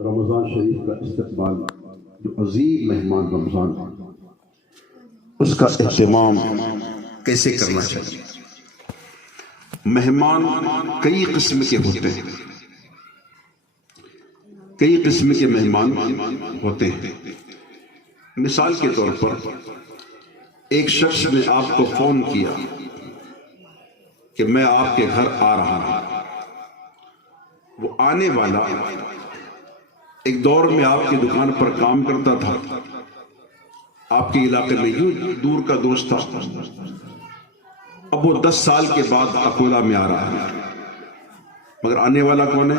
رمضان شریف کا استقبال، جو عظیم مہمان رمضان ہے، اس کا اہتمام کیسے کرنا چاہیے؟ مہمان کئی قسم کے ہوتے ہیں، کئی قسم کے مہمان ہوتے ہیں۔ مثال کے طور پر ایک شخص نے آپ کو فون کیا کہ میں آپ کے گھر آ رہا ہوں۔ وہ آنے والا ایک دور میں آپ کی دکان پر کام کرتا تھا، آپ کے علاقے میں یوں دور کا دوست تھا۔ اب وہ 10 سال کے بعد اکولا میں آ رہا ہے، مگر آنے والا کون ہے؟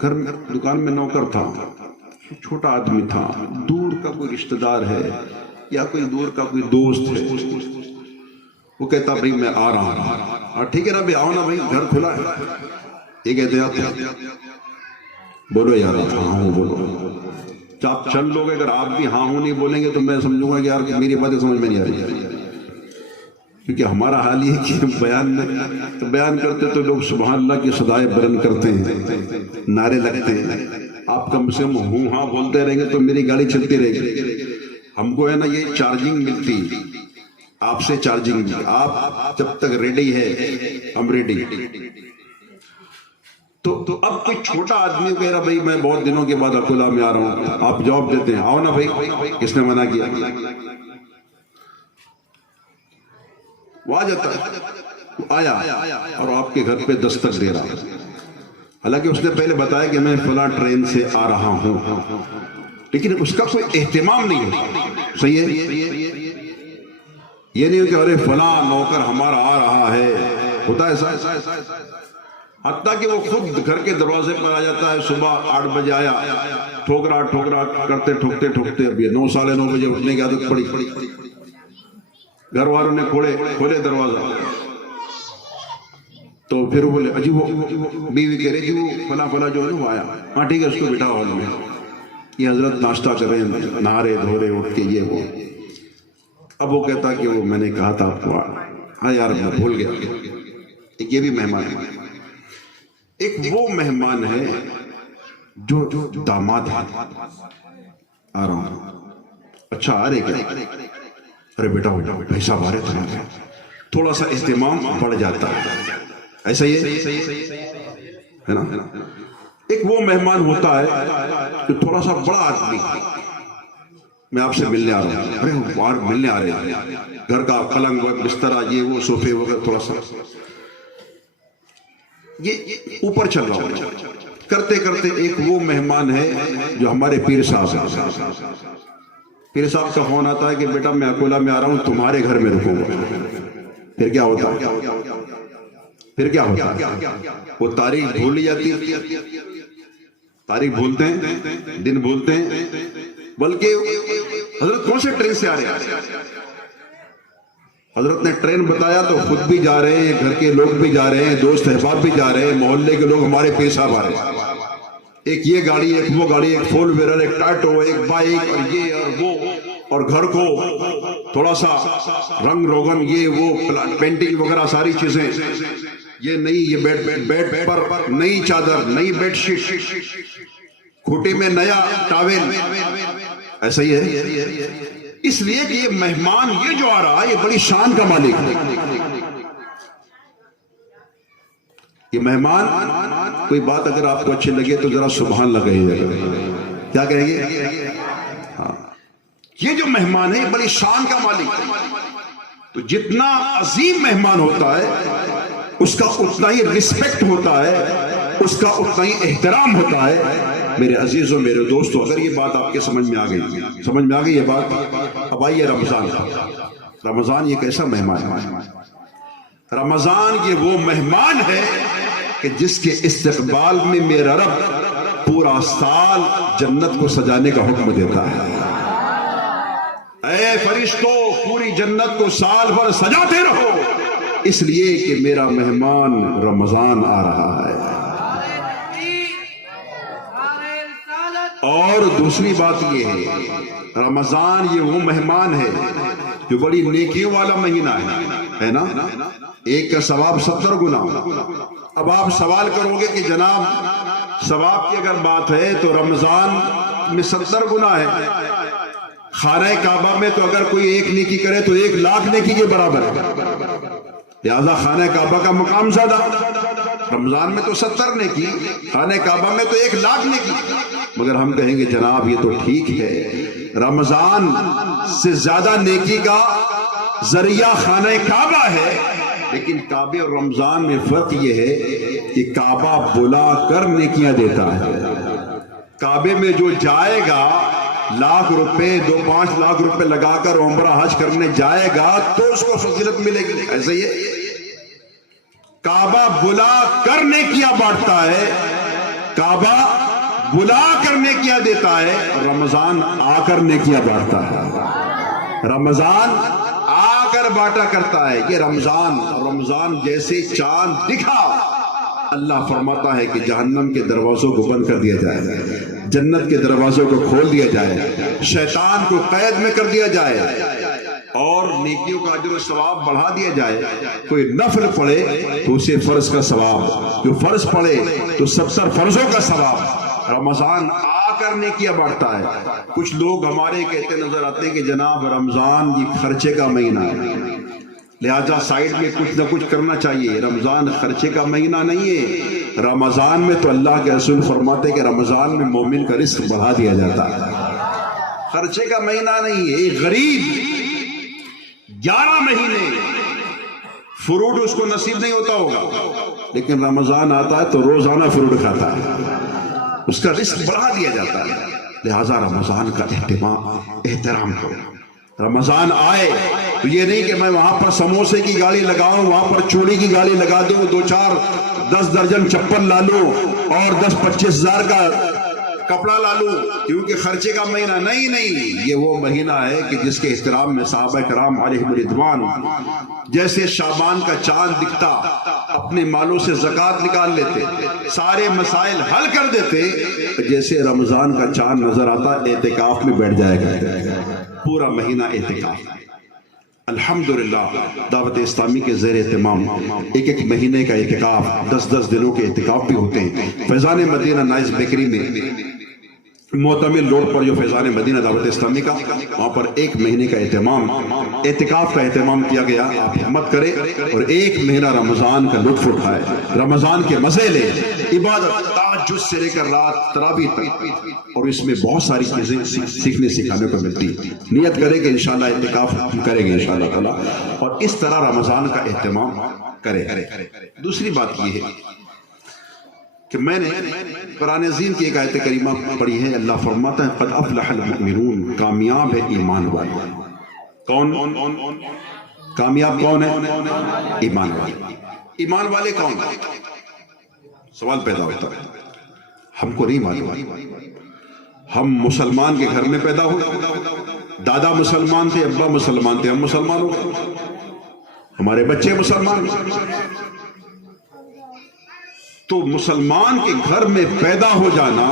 گھر میں دکان میں نوکر تھا، چھوٹا آدمی تھا، دور کا کوئی رشتہ دار ہے یا کوئی دور کا کوئی دوست ہے۔ وہ کہتا بھائی میں آ رہا ہوں۔ ٹھیک ہے نا بھائی، آؤ نا بھائی، گھر کھلا ہے۔ یہ کہتے ہیں بولو یار ہاں ہوں بولو۔ آپ چل لوگ، اگر آپ بھی ہاں ہوں نہیں بولیں گے تو میں سمجھوں گا کہ یار میری باتیں سمجھ میں نہیں آ رہی، کیونکہ ہمارا حال یہ ہے کہ بیان کرتے تو لوگ سبحان اللہ کی صدائے بلند کرتے ہیں، نعرے لگتے ہیں۔ آپ کم سے کم ہوں ہاں بولتے رہیں گے تو میری گاڑی چلتی رہے گی۔ ہم کو ہے نا یہ چارجنگ ملتی، آپ سے چارجنگ ملتی۔ آپ جب تک ریڈی ہے ہم ریڈی۔ تو اب کوئی چھوٹا آدمی کہہ رہا بھائی میں بہت دنوں کے بعد اکولا میں آ رہا ہوں، آپ جواب دیتے ہیں آؤ نا بھائی، کس نے منع کیا؟ وہ آ جاتا ہے، آیا اور آپ کے گھر پہ دستک دے رہا ہے۔ حالانکہ اس نے پہلے بتایا کہ میں فلاں ٹرین سے آ رہا ہوں، لیکن اس کا کوئی اہتمام نہیں ہوتا۔ صحیح ہے؟ یہ نہیں کہ ارے فلاں نوکر ہمارا آ رہا ہے، ہوتا ہے ایسا؟ حتیٰ کہ وہ خود گھر کے دروازے پر آ جاتا ہے۔ صبح 8 بجے آیا، ٹھوکرا کرتے ٹھوکتے اب یہ 9 ساڑھے 9 بجے اٹھنے کی عادت پڑی۔ گھر والوں نے کھولے دروازہ، تو پھر بولے اجی وہ بیوی کہہ رہی تھی وہ فلاں جو ہے وہ آیا۔ ہاں ٹھیک ہے، اس کو بٹھا ہال میں، یہ حضرت ناشتہ کر رہے ہیں، نہارے دھورے اٹھ کے یہ وہ۔ اب وہ کہتا کہ وہ میں نے کہا تھا آپ کو، ہاں یار میں بھول گیا۔ ایک یہ بھی مہمان ہے۔ ایک وہ مہمان ہے جو داماد ہے، آ رہا ہوں، اچھا آ رہے کیا؟ ارے بیٹا بھائی صاحب آ رہے تھے، تھوڑا سا اہتمام بڑھ جاتا ہے۔ ایسا ہی ہے نا؟ ایک وہ مہمان ہوتا ہے کہ تھوڑا سا بڑا آدمی، میں آپ سے ملنے آ رہا ہوں، ارے باہر ملنے آ رہے ہیں، گھر کا پلنگ بسترا یہ وہ صوفے وغیرہ تھوڑا سا یہ اوپر چل رہا ہوں۔ کرتے ایک وہ مہمان ہے جو ہمارے پیر صاحب ہیں۔ پیر صاحب کا فون آتا ہے کہ بیٹا میں اکولا میں آ رہا ہوں، تمہارے گھر میں رکوں گا۔ پھر کیا ہوتا وہ تاریخ بھول لی جاتی، تاریخ بھولتے ہیں، دن بھولتے ہیں۔ بلکہ حضرت کون سے ٹرین سے آ رہے ہیں؟ حضرت نے ٹرین بتایا تو خود بھی جا رہے ہیں، گھر کے لوگ بھی جا رہے ہیں، دوست احباب بھی جا رہے ہیں، محلے کے لوگ ہمارے پیر صاحب آ رہے ہیں۔ ایک یہ گاڑی، ایک وہ گاڑی، ایک فور ویلر، ایک ٹاٹو، ایک بائک، اور یہ اور وہ، اور گھر کو تھوڑا سا رنگ روغن یہ وہ پینٹنگ وغیرہ ساری چیزیں، یہ نئی، یہ بیڈ پر نئی چادر، نئی بیڈ شیٹ، کھوٹے میں نیا ٹاول۔ ایسا ہی ہے، اس لیے کہ یہ مہمان یہ جو آ رہا ہے یہ بڑی شان کا مالک ہے۔ یہ مہمان، کوئی بات اگر آپ کو اچھی لگے تو ذرا سبحان اللہ کہیے گا، کیا کہیں گے؟ ہاں، یہ جو مہمان ہے یہ بڑی شان کا مالک ہے۔ تو جتنا عظیم مہمان ہوتا ہے اس کا اتنا ہی رسپیکٹ ہوتا ہے، اس کا اتنا ہی احترام ہوتا ہے۔ میرے عزیزوں، میرے دوستوں، اگر یہ بات آپ کے سمجھ میں آ گئی یہ بات، اب آئیے رمضان یہ کیسا مہمان ہے؟ رمضان یہ وہ مہمان ہے کہ جس کے استقبال میں میرا رب پورا سال جنت کو سجانے کا حکم دیتا ہے۔ اے فرشتوں، پوری جنت کو سال بھر سجاتے رہو، اس لیے کہ میرا مہمان رمضان آ رہا ہے۔ اور دوسری بات یہ ہے، رمضان یہ وہ مہمان ہے جو بڑی نیکیوں والا مہینہ ہے نا؟ ایک کا ثواب 70 گنا۔ اب آپ سوال کرو گے کہ جناب ثواب کی اگر بات ہے تو رمضان میں 70 گنا ہے. خانہ کعبہ میں تو اگر کوئی ایک نیکی کرے تو 1,00,000 نیکی کے برابر ہے. لہذا خانہ کعبہ کا مقام زیادہ. رمضان میں تو 70 نیکی, خانہ کعبہ میں تو 1,00,000 نیکی. مگر ہم کہیں گے جناب یہ تو ٹھیک ہے, رمضان سے زیادہ نیکی کا ذریعہ خانہ کعبہ ہے, لیکن کعبے اور رمضان میں فرق یہ ہے کہ کعبہ بلا کر نیکیاں دیتا ہے. کعبے میں جو جائے گا لاکھ روپے 2-5 لاکھ روپے لگا کر عمرہ حج کرنے جائے گا تو اس کو فضیلت ملے گی. ایسے ہی کعبہ بلا کر نیکیاں بانٹتا ہے, کعبہ بلا کر نیکیاں دیتا ہے, رمضان آ کر نیکیاں بانٹتا ہے. رمضان آ کر بانٹا کرتا ہے. یہ رمضان جیسے چاند دکھا, اللہ فرماتا ہے کہ جہنم کے دروازوں کو بند کر دیا جائے, جنت کے دروازوں کو کھول دیا جائے, شیطان کو قید میں کر دیا جائے, اور نیکیوں کا اجر و ثواب بڑھا دیا جائے. کوئی نفل پڑھے تو اسے فرض کا ثواب, جو فرض پڑھے تو 70 فرضوں کا ثواب. رمضان آ کر نیکیاں بڑھتا ہے. کچھ لوگ ہمارے کہتے نظر آتے ہیں کہ جناب رمضان یہ خرچے کا مہینہ ہے, لہذا سائیڈ میں کچھ نہ کچھ کرنا چاہیے. رمضان خرچے کا مہینہ نہیں ہے. رمضان میں تو اللہ کے رسول فرماتے ہیں کہ رمضان میں مومن کا رزق بڑھا دیا جاتا ہے. خرچے کا مہینہ نہیں ہے. ایک غریب 11 مہینے فروٹ اس کو نصیب نہیں ہوتا ہوگا, لیکن رمضان آتا ہے تو روزانہ فروٹ کھاتا ہے, اس کا رزق بڑھا دیا جاتا ہے. لہذا رمضان کا احترام کرو. رمضان آئے تو یہ نہیں کہ میں وہاں پر سموسے کی گاڑی لگاؤں, وہاں پر چوڑی کی گاڑی لگا دوں, 2-4-10 درجن چپل لا لوں اور 10-25 ہزار کا کپڑا لا لوں کیونکہ خرچے کا مہینہ. نہیں, یہ وہ مہینہ ہے کہ جس کے احترام میں صحابہ کرام علیہم رضوان جیسے شعبان کا چاند دکھتا اپنے مالوں سے زکوٰۃ نکال لیتے, سارے مسائل حل کر دیتے. جیسے رمضان کا چاند نظر آتا اعتکاف میں بیٹھ جایا کرتے. پورا مہینہ اعتکاف. الحمدللہ دعوت اسلامی کے زیر اہتمام ایک مہینے کا اعتکاف, 10 دنوں کے اعتکاف بھی ہوتے ہیں. فیضان مدینہ نائز بیکری میں معتمل روڈ پر جو فیضان مدینہ دعوت اسلامی کا, وہاں پر 1 مہینے کا اعتکاف کا اہتمام کیا گیا. آپ ہمت کریں اور 1 مہینہ رمضان کا لطف اٹھائے, رمضان کے مزے لے, عبادت تہجد سے لے کر رات تراویح تک, اور اس میں بہت ساری چیزیں سیکھنے سکھانے کو ملتی. نیت کریں کہ انشاءاللہ اعتکاف کریں گے انشاءاللہ تعالی, اور اس طرح رمضان کا اہتمام کریں. دوسری بات یہ ہے کہ میں نے قرآن عظیم کی ایک آیت کریمہ پڑھی ہے. اللہ فرماتا ہے قد افلح المؤمنون, کامیاب ہے ایمان والے. کون کامیاب کون ہے؟ ایمان والے. ایمان والے کون؟ سوال پیدا ہوتا ہے, ہم کو نہیں معلوم. ہم مسلمان کے گھر میں پیدا ہوئے, دادا مسلمان تھے, ابا مسلمان تھے, ہم مسلمان ہو گئے, ہمارے بچے مسلمان. تو مسلمان کے گھر میں پیدا ہو جانا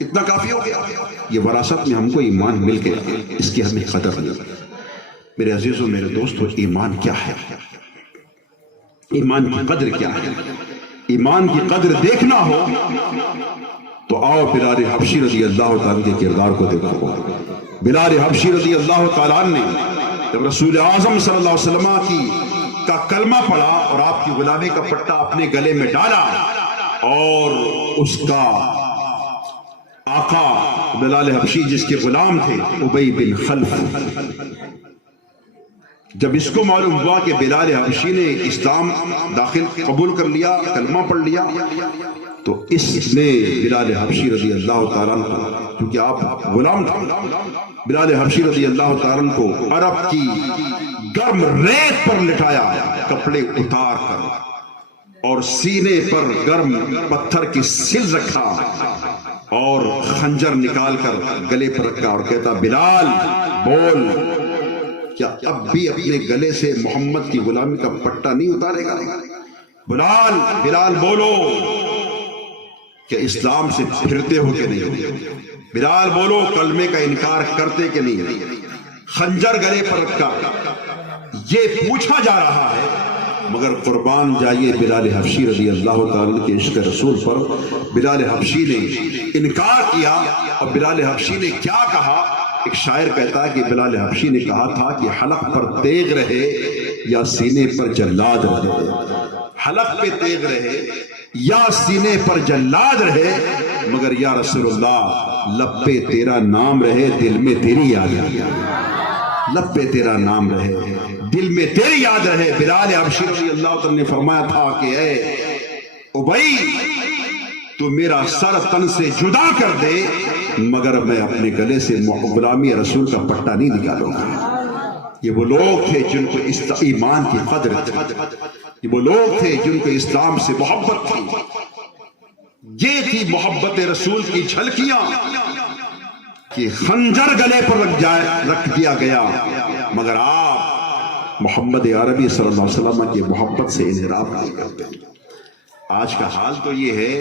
اتنا کافی ہو گیا. یہ وراثت میں ہم کو ایمان مل گیا, اس کی ہمیں قدر نہیں. میرے عزیزوں میرے دوستوں, ایمان کیا ہے؟ ایمان کی قدر کیا ہے؟ ایمان کی قدر دیکھنا ہو تو آؤ بلال حبشی رضی اللہ تعالیٰ کے کردار کو دیکھو. بلال حبشی رضی اللہ تعالیٰ نے جب رسول اعظم صلی اللہ علیہ وسلم کا کلمہ پڑھا اور آپ کی غلامی کا پٹا اپنے گلے میں ڈالا, اور اس کا آقا بلال حبشی جس کے غلام تھے ابی بن خلف, جب اس کو معلوم ہوا کہ بلال حبشی نے اسلام داخل قبول کر لیا, کلمہ پڑھ لیا, تو اس نے بلال حبشی رضی اللہ تعالیٰ عنہ, کیونکہ آپ غلام تھے, بلال حبشی رضی اللہ تعالیٰ عنہ کو عرب کی گرم ریت پر لٹایا, کپڑے اتار کر, اور سینے پر گرم پتھر کی سل رکھا, اور خنجر نکال کر گلے پر رکھا, اور کہتا بلال بول, کیا اب بھی اپنے گلے سے محمد کی غلامی کا پٹا نہیں اتارے گا؟ بلال بولو, کہ اسلام سے پھرتے ہو کہ نہیں؟ بلال بولو, کلمے کا انکار کرتے کہ نہیں؟ خنجر گلے پر رکھا. یہ پوچھا جا رہا ہے مگر قربان جائیے بلال حبشی رضی اللہ تعالیٰ کے عشق رسول پر بلال حبشی نے انکار کیا. اور بلال حبشی نے کیا کہا؟ ایک شاعر کہتا ہے کہ بلال حبشی نے کہا تھا کہ حلق پر تیغ رہے یا سینے پر جلاد رہے، حلق پہ تیغ رہے یا سینے پر جلاد رہے، مگر یا رسول اللہ لب پہ تیرا نام رہے، دل میں تیری یاد رہے. لب پہ تیرا نام رہے، دل میں تیری یاد رہے. بلال حبشی رضی اللہ تعالیٰ نے فرمایا تھا کہ اے ابئی، تو میرا سر تن سے جدا کر دے مگر میں اپنے گلے سے غلامی رسول کا پٹا نہیں نکالوں گا. یہ وہ لوگ تھے جن کو ایمان کی قدر تھی، یہ وہ لوگ تھے جن کو اسلام سے محبت تھی. یہ تھی محبت رسول کی جھلکیاں کہ خنجر گلے پر رکھ دیا گیا، مگر آپ محمد عربی صلی اللہ علیہ وسلم کی محبت سے انحراف نہیں کرتے. آج کا حال تو یہ ہے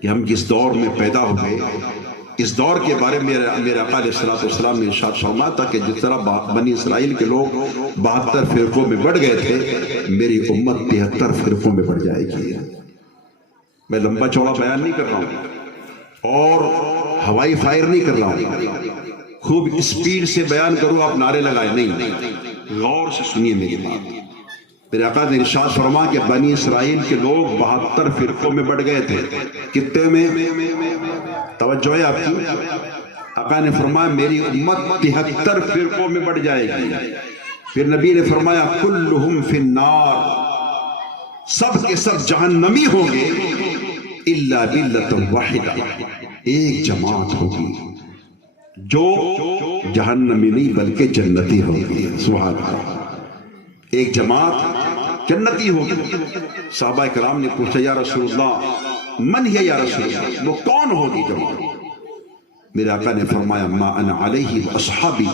کہ ہم جس دور میں پیدا ہوئے، اس دور کے بارے میں میرے آقا علیہ السلام نے ارشاد فرمایا تھا کہ جس طرح بنی اسرائیل کے لوگ 72 فرقوں میں بڑھ گئے تھے، میری امت 73 فرقوں میں بڑھ جائے گی. میں لمبا چوڑا بیان نہیں کر رہا ہوں اور ہوائی فائر نہیں کر رہا ہوں، خوب اسپیڈ سے بیان کروں آپ نعرے لگائے نہیں، غور سے سنیے میری بات. میرے آقا نے ارشاد فرما کہ بنی اسرائیل کے لوگ 72 فرقوں میں بڑھ گئے تھے. کتنے میں؟ توجہ ہے آپ کی. آقا نے فرمایا میری امت 73 فرقوں میں بڑھ جائے گی. پھر نبی نے فرمایا کلہم فی النار، سب کے سب جہنمی ہوں گے الا بلۃ واحدہ، ایک جماعت ہوگی جو جہنمی نہیں بلکہ جنتی ہوگی. سبحان اللہ، ایک جماعت جنتی ہوگی. صحابہ کرام نے پوچھا یا رسول اللہ من ہے یا رسول اللہ، وہ کون ہوگی جماعت؟ میرے آقا نے فرمایا ما انا علیہ اصحابی،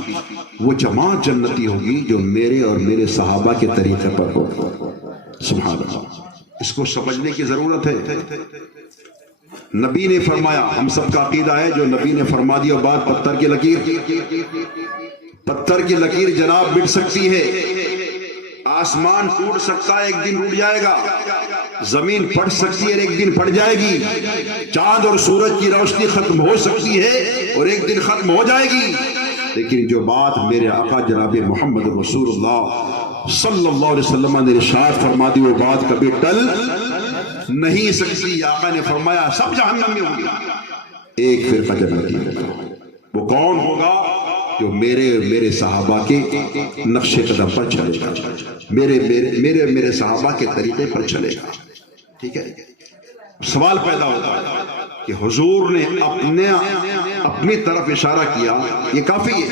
وہ جماعت جنتی ہوگی جو میرے اور میرے صحابہ کے طریقے پر ہو. سبحان اللہ، اس کو سمجھنے کی ضرورت ہے. نبی نے فرمایا، ہم سب کا عقیدہ ہے جو نبی نے فرما دیا بات پتھر کی لکیر، پتھر کی لکیر جناب مٹ سکتی ہے، آسمان ٹوٹ سکتا ہے، ایک دن ٹوٹ جائے گا، زمین پھٹ سکتی ہے ایک دن پھٹ جائے گی، چاند اور سورج کی روشنی ختم ہو سکتی ہے اور ایک دن ختم ہو جائے گی، لیکن جو بات میرے آقا جناب محمد رسول اللہ صلی اللہ علیہ وسلم نے ارشاد فرما دی وہ بات کبھی ٹل نہیں سکتی. آقا نے فرمایا سب جہنم میں ہوں گے، ایک فرقہ جنتی ہوگا. وہ کون ہوگا؟ جو میرے صحابہ کے نقش قدم پر چلے گا، میرے صحابہ کے طریقے پر چلے گا. ٹھیک ہے. سوال پیدا ہوتا ہے کہ حضور نے اپنی طرف اشارہ کیا، یہ کافی ہے.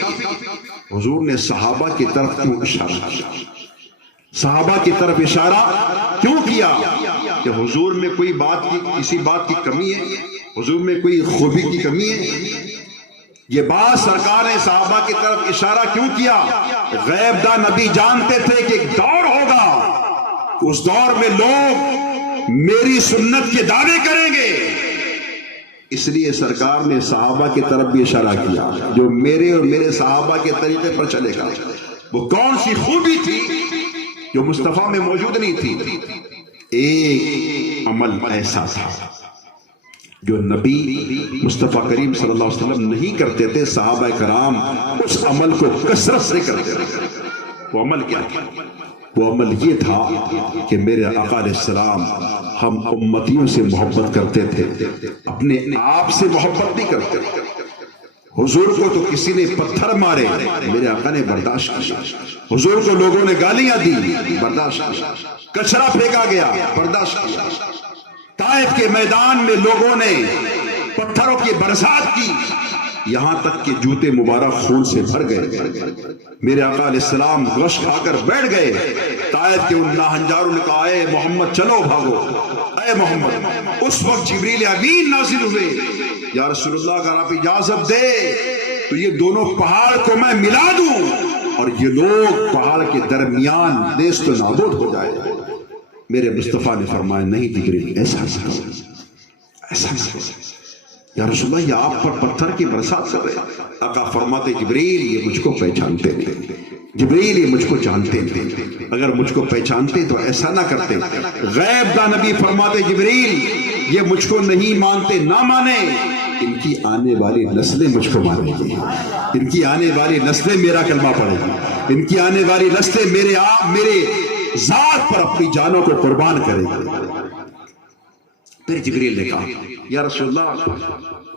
حضور نے صحابہ کی طرف کیوں اشارہ کیا؟ صحابہ کی طرف اشارہ کیوں کیا؟ کہ حضور میں کوئی کسی بات کی کمی ہے؟ حضور میں کوئی خوبی کی کمی ہے؟ یہ بات سرکار نے صحابہ کی طرف اشارہ کیوں کیا؟ غیب داں نبی جانتے تھے کہ ایک دور ہوگا، اس دور میں لوگ میری سنت کے دعوے کریں گے، اس لیے سرکار نے صحابہ کی طرف بھی اشارہ کیا جو میرے اور میرے صحابہ کے طریقے پر چلے گا. وہ کون سی خوبی تھی جو مصطفیٰ میں موجود نہیں تھی؟ ایک عمل ایسا تھا جو نبی مصطفیٰ کریم صلی اللہ علیہ وسلم نہیں کرتے تھے، صحابہ کرام اس عمل کو کثرت سے کرتے تھے. وہ عمل کیا تھا؟ وہ عمل یہ تھا کہ میرے آقا علیہ السلام ہم امتیوں سے محبت کرتے تھے، اپنے آپ سے محبت نہیں کرتے. حضور کو تو کسی نے پتھر مارے، میرے آقا نے برداشت کیا. حضور کو لوگوں نے گالیاں دی، برداشت کیا. کچرا پھینکا گیا، برداشت کیا. طائف کے میدان میں لوگوں نے پتھروں کی برسات کی، یہاں تک کہ جوتے مبارک خون سے بھر گئے. میرے آقا علیہ السلام غش کھا کر بیٹھ گئے. طائف کے ان ناہنجاروں نے کہا اے محمد چلو بھاگو، اے محمد. اس وقت جبریل امین نازل ہوئے، یا رسول اللہ اگر آپ اجازت دے تو یہ دونوں پہاڑ کو میں ملا دوں اور یہ لوگ پہاڑ کے درمیان نیست و نابود ہو جائے. میرے مصطفیٰ نے فرمایا نہیں جبریل، ایسا یا رسول اللہ یہ آپ پر پتھر کی برسات کر رہے. آقا فرماتے جبریل یہ مجھ کو پہچانتے نہیں. جبریل یہ مجھ کو جانتے تھے، اگر مجھ کو پہچانتے تو ایسا نہ کرتے۔ غیب دا نبی فرماتے جبریل یہ مجھ کو نہیں مانتے، نہ مانے، ان کی آنے والی نسلیں مجھ کو مانیں گی، ان کی آنے والی نسلیں میرا کلمہ پڑھیں گی، ان کی آنے والی نسلیں میرے ذات پر اپنی جانوں کو قربان کریں گی۔ پھر جبریل نے کہا یا رسول اللہ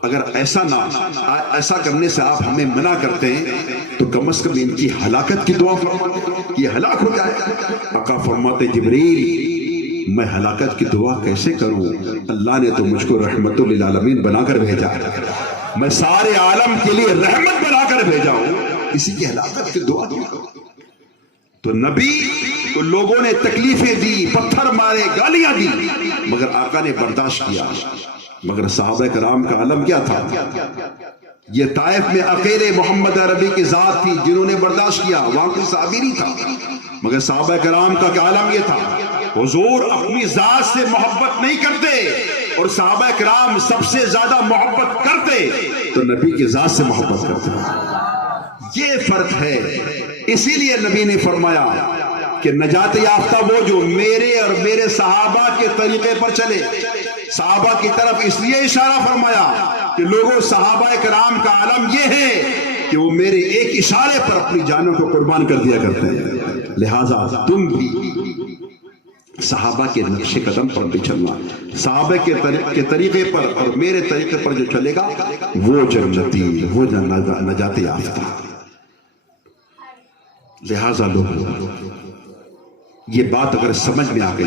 اگر ایسا کرنے سے آپ ہمیں منع کرتے ہیں تو کم از کم ان کی ہلاکت کی دعا فرمائیں، یہ ہلاک ہو جائے۔ آقا فرماتے جبریل میں ہلاکت کی دعا کیسے کروں؟ اللہ نے تو مجھ کو رحمت للعالمین بنا کر بھیجا، میں سارے عالم کے لیے رحمت بنا کر بھیجا ہوں، کسی کی ہلاکت کی دعا کیوں کروں؟ تو نبی تو لوگوں نے تکلیفیں دی، پتھر مارے، گالیاں دی، مگر آقا نے برداشت کیا۔ مگر صحابہ کرام کا عالم کیا تھا؟ یہ طائف میں اکیلے محمد عربی کی ذات تھی جنہوں نے برداشت کیا، وہاں کوئی صحابی نہیں تھا۔ مگر صحابہ کرام کا عالم یہ تھا، حضور اپنی ذات سے محبت نہیں کرتے، اور صحابہ کرام سب سے زیادہ محبت کرتے تو نبی کی ذات سے محبت کرتے۔ یہ فرق ہے، اسی لیے نبی نے فرمایا کہ نجات یافتہ وہ جو میرے اور میرے صحابہ کے طریقے پر چلے۔ صحابہ کی طرف اس لیے اشارہ فرمایا کہ لوگوں صحابہ کرام کا عالم یہ ہے کہ وہ میرے ایک اشارے پر اپنی جانوں کو قربان کر دیا کرتے ہیں، لہٰذا تم بھی صحابہ کے نقش قدم پر بھی چلنا، صحابہ کے طریقے پر اور میرے طریقے پر جو چلے گا وہ جنتی، وہ نجات یافتہ۔ لہٰذا لوگ یہ بات اگر سمجھ میں آ گئی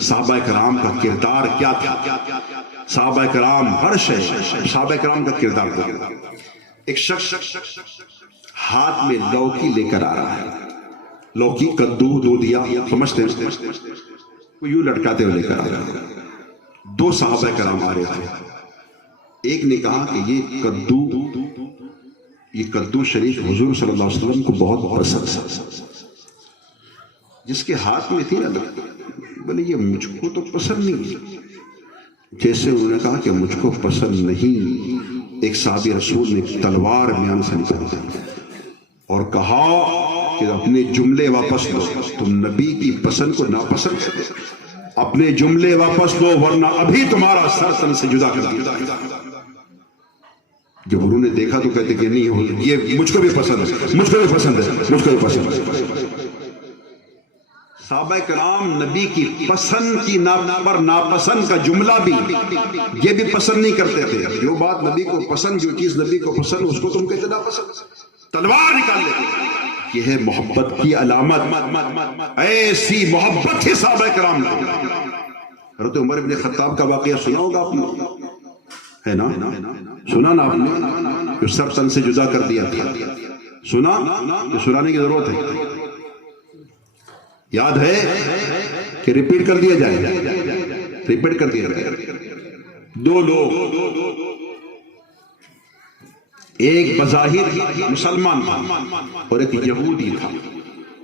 صحابہ کرام کا کردار کیا تھا، صحابہ کرام ہر شے، صحابہ کرام کا کردار تھا۔ ایک شخص ہاتھ میں لوکی لے کر آ رہا ہے، لوکی کدو دودیا سمجھتے ہیں، وہ یوں لٹکاتے ہوئے لے کر آ رہا ہے۔ دو صحابہ کرام آ رہے تھے، ایک نے کہا کہ یہ کدو شریف حضور صلی اللہ علیہ وسلم کو بہت پسند ہے۔ جس کے ہاتھ میں تھی نا، بولے یہ مجھ کو تو پسند نہیں۔ جیسے انہوں نے کہا کہ مجھ کو پسند نہیں، ایک صحابی رسول نے تلوار میان سے نکالی اور کہا کہ اپنے جملے واپس لو، تم نبی کی پسند کو ناپسند کرتے، اپنے جملے واپس لو ورنہ ابھی تمہارا سر تن سے جدا کر دیا۔ جب انہوں نے دیکھا تو کہتے کہ نہیں، یہ مجھ کو بھی پسند ہے، مجھ کو بھی پسند ہے، مجھ کو بھی پسند ہے۔ صحابہ کرام نبی کی پسند کی پر ناپسند کا جملہ بھی یہ بھی پسند نہیں کرتے تھے۔ جو بات نبی کو پسند، جو چیز نبی کو پسند، اس کو تم کہتے ناپسند، تلوار نکال لیتے۔ یہ ہے محبت کی علامت، ایسی محبت تھی صحابہ کرام کو۔ حضرت عمر بن خطاب کا واقعہ سنا ہوگا آپ نے، ہے نا؟ سنا نا آپ نے، جو سر تن سے جدا کر دیا تھا، سنا؟ یہ سنانے کی ضرورت ہے، یاد ہے کہ ریپیٹ کر دیا جائے، ریپیٹ کر دیا جائے۔ دو لوگ، ایک بظاہر مسلمان تھا اور ایک یہودی تھا،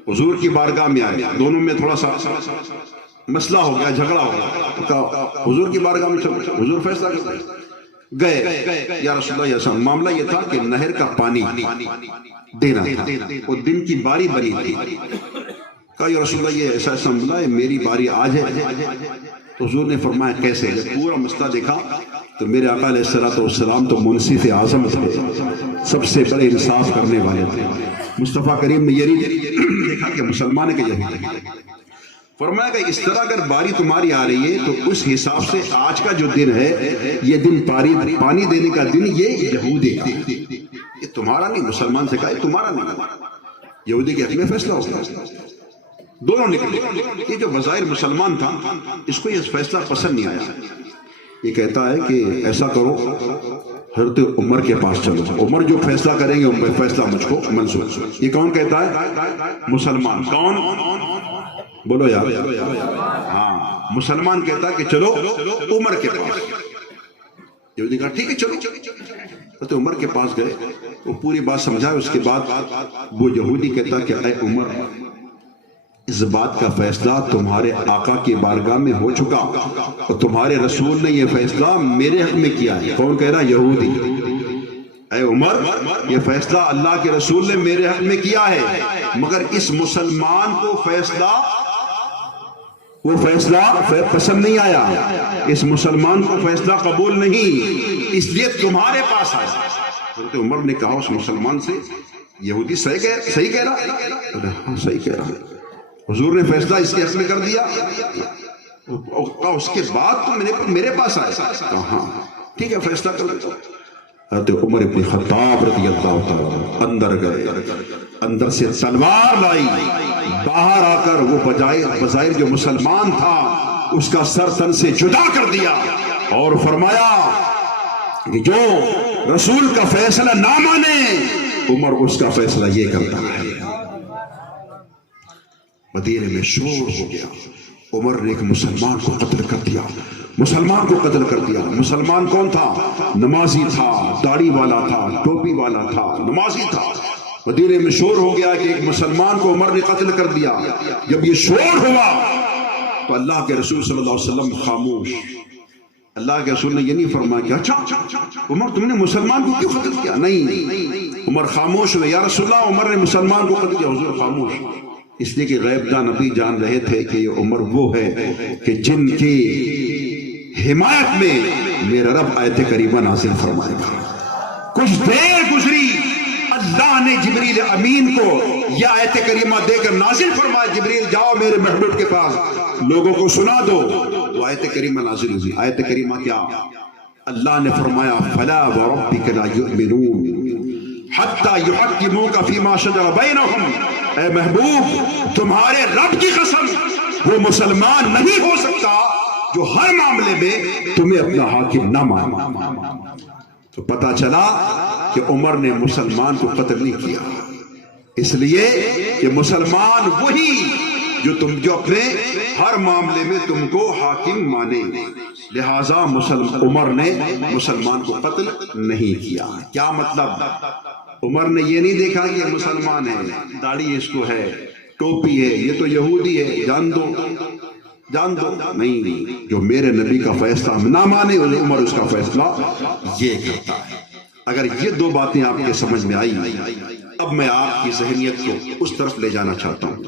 حضور کی بارگاہ میں آئے، دونوں میں تھوڑا سا مسئلہ ہو گیا، جھگڑا ہو گیا، حضور کی بارگاہ میں چلو، حضور فیصلہ کرتے گئے، یا رسول اللہ ایسا معاملہ یہ تھا کہ نہر کا پانی دینا تھا اور دن کی باری بنی تھی۔ کہا یا رسول اللہ یہ ایسا ایسا معاملہ ہے، میری باری آج ہے۔ تو حضور نے فرمایا کیسے؟ جب پورا مسئلہ دیکھا تو میرے آقا علیہ السلام تو منصف اعظم تھے، سب سے بڑے انصاف کرنے والے تھے۔ مصطفیٰ کریم نے یہ نہیں دیکھا کہ مسلمان کے یہودی، فرمایا کہ اس طرح اگر باری تمہاری آ رہی ہے تو اس حساب سے آج کا جو دن ہے، یہ دن پانی دینے کا دن یہ یہودی کا، یہ تمہارا نہیں، مسلمان سے کہا یہ تمہارا نہیں، یہودی کے حق میں فیصلہ ہوگا۔ دونوں نکلے، یہ جو بظاہر مسلمان تھا اس کو یہ فیصلہ پسند نہیں آیا، یہ کہتا ہے کہ ایسا کرو حضرت عمر کے پاس چلو، عمر جو فیصلہ کریں گے ان کا فیصلہ مجھ کو منظور۔ یہ کون کہتا ہے؟ مسلمان۔ کون؟ بولو یار، ہاں مسلمان کہتا ہے کہ چلو عمر کے پاس۔ یہودی کہا ٹھیک ہے چلو، حضرت عمر کے پاس گئے، وہ پوری بات سمجھا، اس کے بعد وہ یہودی کہتا کہ اے عمر، اس بات کا فیصلہ تمہارے آقا کی بارگاہ میں ہو چکا اور تمہارے رسول نے یہ فیصلہ میرے حق میں کیا ہے۔ کون کہہ رہا؟ یہودی۔ اے عمر یہ فیصلہ اللہ کے رسول نے میرے حق میں کیا ہے، مگر اس مسلمان کو وہ فیصلہ پسند نہیں آیا، اس مسلمان کو فیصلہ قبول نہیں، اس لیے تمہارے پاس آیا۔ حضرت عمر نے کہا اس مسلمان سے، یہودی صحیح کہہ رہا ہے؟ ہاں صحیح کہہ رہا ہے، حضور نے فیصلہ اس کے حق میں کر دیا، اس کے بعد تم میرے پاس آئے؟ ہاں ٹھیک ہے فیصلہ کر دیتا۔ حضرت عمر ابن خطاب رضی اللہ تعالیٰ اندر گئے، اندر سے تلوار لائی، باہر آ کر وہ بظاہر جو مسلمان تھا اس کا سر تن سے جدا کر دیا اور فرمایا کہ جو رسول کا فیصلہ نہ مانے عمر اس کا فیصلہ یہ کرتا ہے۔ مدینے میں شور ہو گیا، عمر نے ایک مسلمان کو قتل کر دیا، مسلمان کو قتل کر دیا۔ مسلمان کون تھا؟ نمازی تھا، داڑھی والا تھا، ٹوپی والا تھا، نمازی تھا۔ مدینے میں شور ہو گیا کہ ایک مسلمان کو عمر نے قتل کر دیا۔ جب یہ شور ہوا تو اللہ کے رسول صلی اللہ علیہ وسلم خاموش۔ اللہ کے رسول نے یہ نہیں فرمایا کہ اچھا عمر تم نے مسلمان کو کیوں قتل کیا؟ نہیں، عمر خاموش ہوئے۔ یا رسول اللہ عمر نے مسلمان کو قتل کیا، حضور خاموش، اس لیے کہ غیب داں نبی جان رہے تھے کہ یہ عمر وہ ہے کہ جن کی حمایت میں میرا رب آیت کریمہ نازل فرمائے گا۔ کچھ دیر گزری، اللہ نے جبریل امین کو یہ آیت کریمہ دے کر نازل فرمایا، جبریل جاؤ میرے محبوب کے پاس لوگوں کو سنا دو۔ تو آیت کریمہ نازل ہوئی۔ آیت کریمہ کیا؟ اللہ نے فرمایا فلا وربک لا یؤمنون حتی یحکموک فیما شجر بینہم، اے محبوب تمہارے رب کی قسم وہ مسلمان نہیں ہو سکتا جو ہر معاملے میں تمہیں اپنا حاکم نہ مانے۔ تو پتا چلا کہ عمر نے مسلمان کو قتل نہیں کیا، اس لیے کہ مسلمان وہی جو اپنے ہر معاملے میں تم کو حاکم مانے، لہذا عمر نے مسلمان کو قتل نہیں کیا۔ کیا مطلب؟ عمر نے یہ نہیں دیکھا کہ مسلمان ہے، داڑھی اس کو ہے، ٹوپی ہے، یہ تو یہودی ہے، جان دو۔ نہیں، جو میرے نبی کا فیصلہ نہ مانے عمر اس کا فیصلہ یہ کرتا ہے۔ اگر یہ دو باتیں آپ کے سمجھ میں آئی، اب میں آپ کی ذہنیت کو اس طرف لے جانا چاہتا ہوں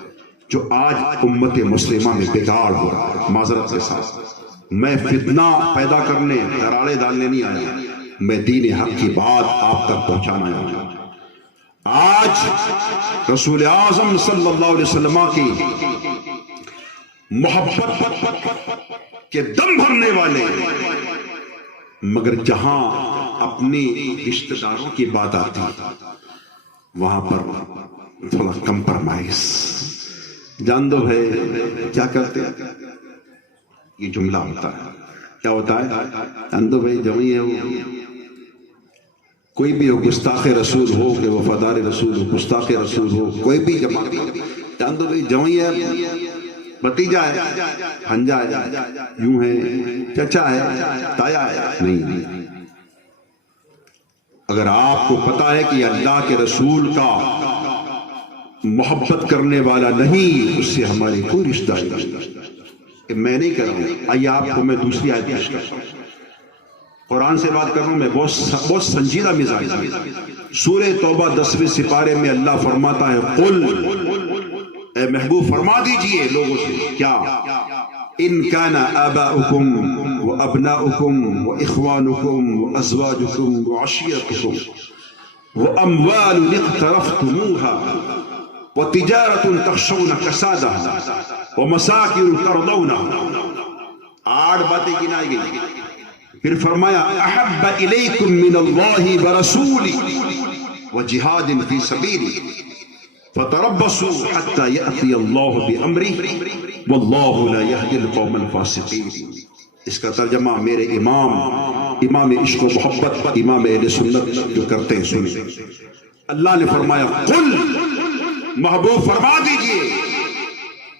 جو آج امت مسلمہ میں بگاڑ ہو رہا ہے۔ معذرت کے ساتھ میں فتنہ پیدا کرنے، دراڑے ڈالنے نہیں آیا، میں دین حق کی بات آپ تک پہنچانا آیا ہوں۔ آج رسول اعظم صلی اللہ علیہ وسلم کی محبت کے دم بھرنے والے، مگر جہاں اپنی رشتہ داروں کی بات آتی وہاں پر تھوڑا کمپرمائز۔ جان دو ہے کیا کرتے ہیں؟ یہ جملہ ہوتا ہے، کیا ہوتا ہے؟ جان دو بھائی جوئی ہے وہ، کوئی بھی ہو، گستاخ رسول ہو کہ وفادار رسول ہو، گستاخ رسول ہو، کوئی بھی جماعت، جان دو بھائی جوئی ہے، بھتیجا ہے، ہنجا ہے، یوں ہے، چچا ہے، تایا ہے، نہیں۔ اگر آپ کو پتا ہے کہ اللہ کے رسول کا محبت کرنے والا نہیں، اس سے ہماری کوئی رشتہ نہیں، کہ میں نہیں کر رہا ہوں۔ آئیے آپ کو میں دوسری آیت پیش کرتا ہوں، قرآن سے بات کر رہا ہوں میں، بہت سنجیدہ مزاج ہے۔ سورہ توبہ 10ویں سپارے میں اللہ فرماتا ہے قل، اے محبوب فرما دیجئے لوگوں سے، کیا؟ ان کان آباؤکم و ابناؤکم و اخوانکم و ازواجکم و عشیرتکم و اموال اقترفتموها و تجارت تخشون کسادها و مساکن ترضونها، 8 باتیں گنائی گئی۔ پھر فرمایا احب الیکم من اللہ ورسولہ وجہاد فی سبیلہ فتربصوا حتی یأتی اللہ بامرہ واللہ لا یہدی القوم الفاسقین۔ اس کا ترجمہ میرے امام عشق و محبت امام اہل سنت جو کرتے ہیں سنیں۔ اللہ نے فرمایا قل، محبوب فرما دیجئے،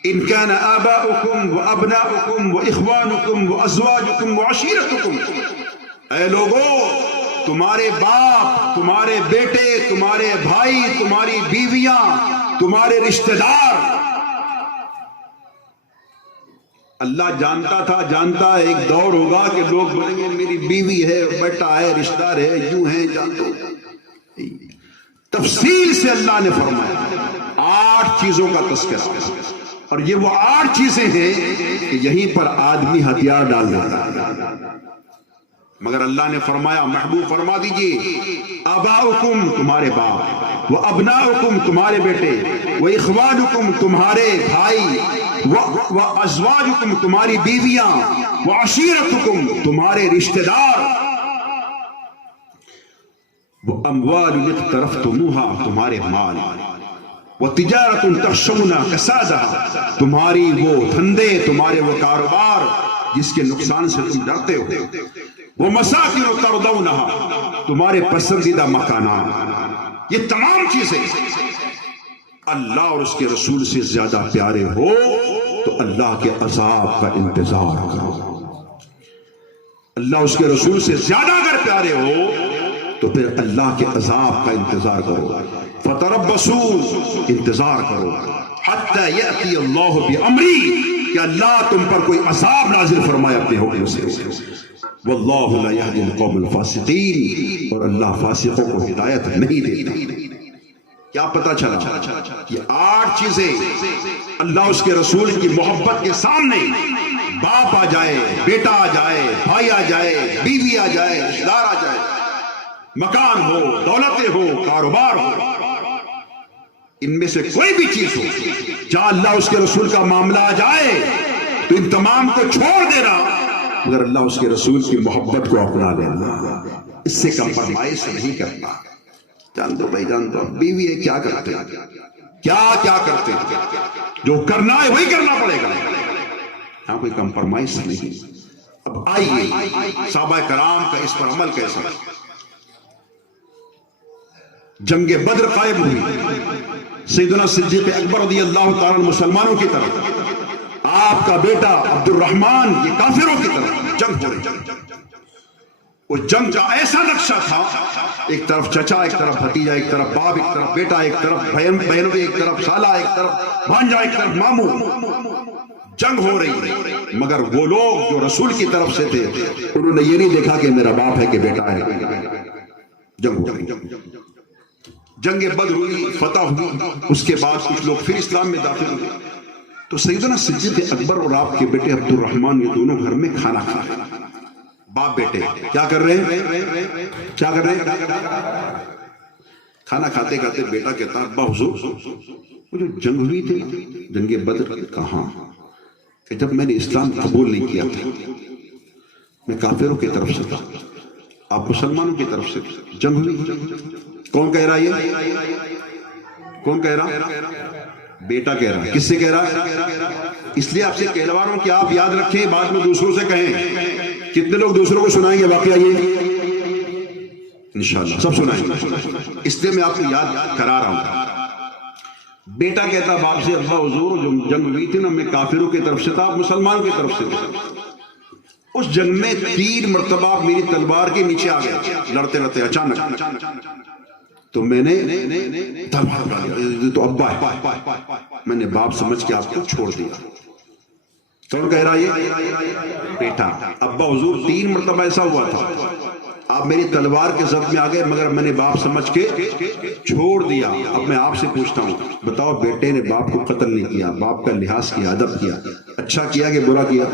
ان کان آباؤکم و ابناؤکم و اخوانکم و ازواجکم و عشیرتکم، اے لوگوں تمہارے باپ، تمہارے بیٹے، تمہارے بھائی، تمہاری بیویاں، تمہارے رشتہ دار۔ اللہ جانتا ہے ایک دور ہوگا کہ لوگ بولیں گے میری بیوی ہے، بیٹا ہے، رشتہ دار ہے، یوں ہے، جان دو۔ تفصیل سے اللہ نے فرمایا 8 چیزوں کا تذکرہ، اور یہ وہ 8 چیزیں ہیں کہ یہیں پر آدمی ہتھیار ڈال دیتا ہے۔ مگر اللہ نے فرمایا محبوب فرما دیجئے آباؤکم تمہارے باپ، وابناؤکم تمہارے بیٹے، واخوانکم تمہارے بھائی، وازواجکم تمہاری بیویاں، وعشیرتکم تمہارے رشتہ دار، واموال اقترفتموها تمہارے مال، وتجارت تخشون کسادها تمہاری وہ دھندے، تمہارے وہ کاروبار جس کے نقصان سے تم ڈرتے ہو، ومساکن ترضونها تمہارے پسندیدہ مکانات۔ یہ تمام چیزیں اللہ اور اس کے رسول سے زیادہ پیارے ہو تو اللہ کے عذاب کا انتظار کرو۔ اللہ اس کے رسول سے زیادہ اگر پیارے ہو تو پھر اللہ کے عذاب کا انتظار کرو۔ فتربصوا انتظار کرو حتی یأتی اللہ بامری کہ اللہ تم پر کوئی عذاب نازل فرمائے اپنے حکم سے۔ واللہ لا یہدی القوم الفاسقین اور اللہ فاسقوں کو ہدایت نہیں دیتا۔ کیا پتا چلا؟ یہ 8 چیزیں اللہ اس کے رسول کی محبت کے سامنے، باپ آ جائے، بیٹا آ جائے، بھائی آ جائے، بیوی آ جائے، رشتہ دار آ جائے، مکان ہو، دولتیں ہو، کاروبار ہو، ان میں سے کوئی بھی چیز ہو جہاں اللہ اس کے رسول کا معاملہ آ جائے تو ان تمام کو چھوڑ دینا، مگر اللہ اس کے رسول کی محبت کو اپنا لینا، اس سے کمپرومائز نہیں کرنا۔ جان دو بھائی، جان دو بیوی ہے، کیا کرتے ہیں، کیا کرتے ہیں، جو کرنا ہے وہی کرنا پڑے گا، یہاں کوئی کمپرومائز نہیں۔ اب آئیے صحابہ کرام کا اس پر عمل کیسا؟ جنگ بدر قائم ہوئی، سیدنا صدیق اکبر رضی اللہ تعالیٰ مسلمانوں کی طرف، آپ کا بیٹا عبد الرحمن یہ کافروں کی طرف جنگ ہو رہی۔ اس جنگ کا ایسا نقشہ تھا، ایک طرف چچا، ایک طرف بھتیجا، ایک طرف باپ، ایک طرف بیٹا، ایک طرف بہنوئی، ایک طرف سالہ، ایک طرف بھانجا، ایک طرف ماموں، جنگ ہو رہی۔ مگر وہ لوگ جو رسول کی طرف سے تھے انہوں نے یہ نہیں دیکھا کہ میرا باپ ہے کہ بیٹا ہے۔ جنگ ہو رہی، جنگ بدر ہوئی، فتح ہوئی، اس کے بعد کچھ لوگ پھر اسلام میں داخل ہوئے۔ تو سیدنا صدیق اکبر اور آپ کے بیٹے عبد الرحمن یہ دونوں گھر میں کھانا کھا رہے ہیں۔ باپ بیٹے کیا کر رہے ہیں؟ کھانا کھاتے کھاتے بیٹا کہتا ہے ابا حضور وہ جو جنگ ہوئی تھی جنگ بدر، کہاں؟ کہ جب میں نے اسلام قبول نہیں کیا تھا میں کافروں کی طرف سے تھا، آپ مسلمانوں کی طرف سے جنگ ہوئی۔ کون کہہ رہا ہے؟ کون کہہ رہا؟ بیٹا کہہ رہا ہے۔ کس سے کہہ رہا؟ اس لیے آپ سے کہلوا رہا ہوں کہ آپ یاد رکھیں، بعد میں دوسروں سے کہیں۔ کتنے لوگ دوسروں کو سنائیں گے واقعہ یہ؟ انشاءاللہ سب سنائیں گے، اس لیے میں آپ کو یاد کرا رہا ہوں۔ بیٹا کہتا باپ سے ابا حضور جو جنگ ہوئی تھی نا میں کافروں کی طرف سے تھا، آپ مسلمان کی طرف سے تھے، اس جنگ میں 3 مرتبہ میری تلوار کے نیچے آ گئے لڑتے لڑتے اچانک، تو میں نے تلوار اٹھا لیا، تو ابا ہے، میں نے باپ سمجھ کے آپ کو چھوڑ دیا۔ کون کہہ رہا یہ؟ بیٹا۔ ابا حضور 3 مرتبہ ایسا ہوا تھا، آپ میری تلوار کے زد میں آ گئے مگر میں نے باپ سمجھ کے چھوڑ دیا۔ اب میں آپ سے پوچھتا ہوں، بتاؤ بیٹے نے باپ کو قتل نہیں کیا، باپ کا لحاظ کیا، ادب کیا، اچھا کیا کہ برا کیا؟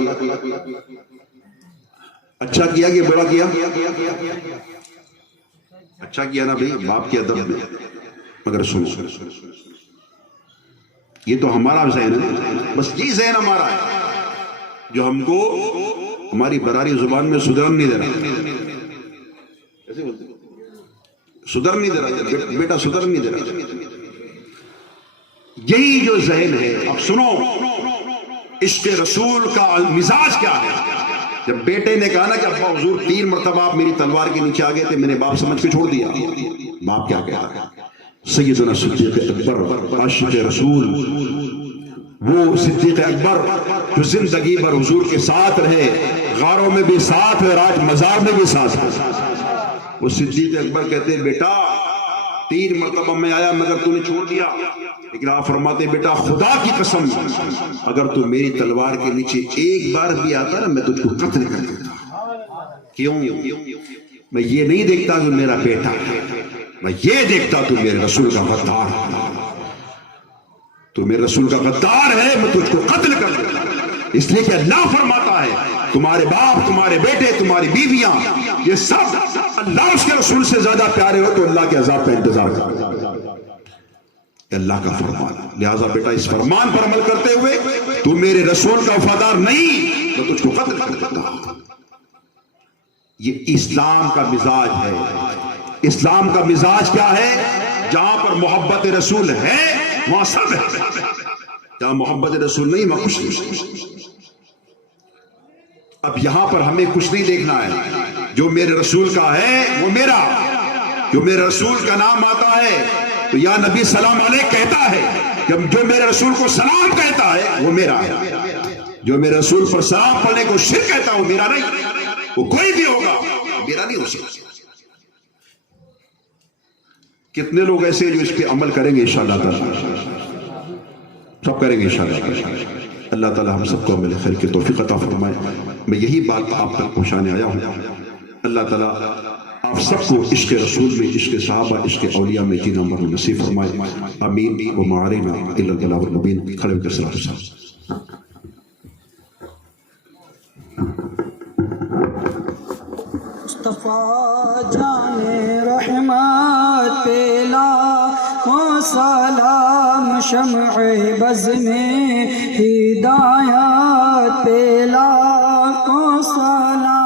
اچھا کیا کہ برا کیا؟ اچھا کیا نا بھائی، باپ کے ادب میں۔ مگر سنو، یہ تو ہمارا ذہن ہے، بس یہ ذہن ہمارا ہے جو ہم کو ہماری براری زبان میں سدھرن نہیں دے رہا، سدھر نہیں دے رہا، بیٹا سدھر نہیں دے رہا۔ یہی جو ذہن ہے، اب سنو عشق رسول کا مزاج کیا ہے۔ جب بیٹے نے کہا نا کہ ابا حضور 3 مرتبہ آپ میری تلوار کے نیچے آ گئے تھے، میں نے باپ سمجھ کے چھوڑ دیا، باپ کیا کہا؟ سیدنا صدیق اکبر عاشق رسول، وہ صدیق اکبر جو زندگی بھر حضور کے ساتھ رہے، غاروں میں بھی ساتھ ہے، راج مزار میں بھی ساتھ ہے، وہ صدیق اکبر کہتے بیٹا 3 مرتبہ میں آیا مگر تو نے چھوڑ دیا، لیکن آپ فرماتے بیٹا خدا کی قسم اگر تو میری تلوار کے نیچے ایک بار بھی آتا نا میں تجھ کو قتل کر دیتا۔ کیوں؟ میں یہ نہیں دیکھتا کہ میرا بیٹا ہے، میں یہ دیکھتا تو میرے رسول کا غدار ہے، تو میرے رسول کا غدار ہے، میں تجھ کو قتل کر دیتا، اس لیے کہ اللہ فرماتا ہے تمہارے باپ، تمہارے بیٹے، تمہاری بیویاں، یہ سب اللہ اس کے رسول سے زیادہ پیارے ہو تو اللہ کے عذاب کا انتظار کرو، یہ اللہ کا فرمان ہے۔ لہٰذا بیٹا اس فرمان پر عمل کرتے ہوئے تو میرے رسول کا وفادار نہیں تو تجھ کو قتل کر دیتا۔ یہ اسلام کا مزاج ہے۔ اسلام کا مزاج کیا ہے؟ جہاں پر محبت رسول ہے وہاں سب ہے، جہاں محبت رسول نہیں وہاں کچھ نہیں۔ اب یہاں پر ہمیں کچھ نہیں دیکھنا ہے، جو میرے رسول کا ہے وہ میرا، جو میرے رسول کا نام آتا ہے تو یا نبی سلام علیہ کہتا ہے، جو میرے رسول کو سلام کہتا ہے وہ میرا ہے، جو میرے رسول پر سلام پڑھنے کو شرک کہتا ہے وہ میرا نہیں، وہ کوئی بھی ہوگا میرا نہیں ہو سکتا۔ کتنے لوگ ایسے جو اس پہ عمل کریں گے انشاءاللہ تعالی؟ سب کریں گے انشاءاللہ تعالی۔ اللہ تعالی ہم سب کو عمل خیر کی توفیق عطا فرمائے۔ میں یہی بات آپ تک پہنچانے آیا ہوں۔ اللہ تعالی آپ سب کو عشق رسول میں، عشق صحابہ، عشق اولیاء میں جینا مرنا نصیب فرمائے۔ آمین۔ وما علینا الا البلاغ المبین۔ کھڑے ہو کے صلاۃ والسلام۔ مصطفیٰ جان رحمت پہ لاکھوں سلام، شمع بز میں ہدایت پہ لاکھوں سلام۔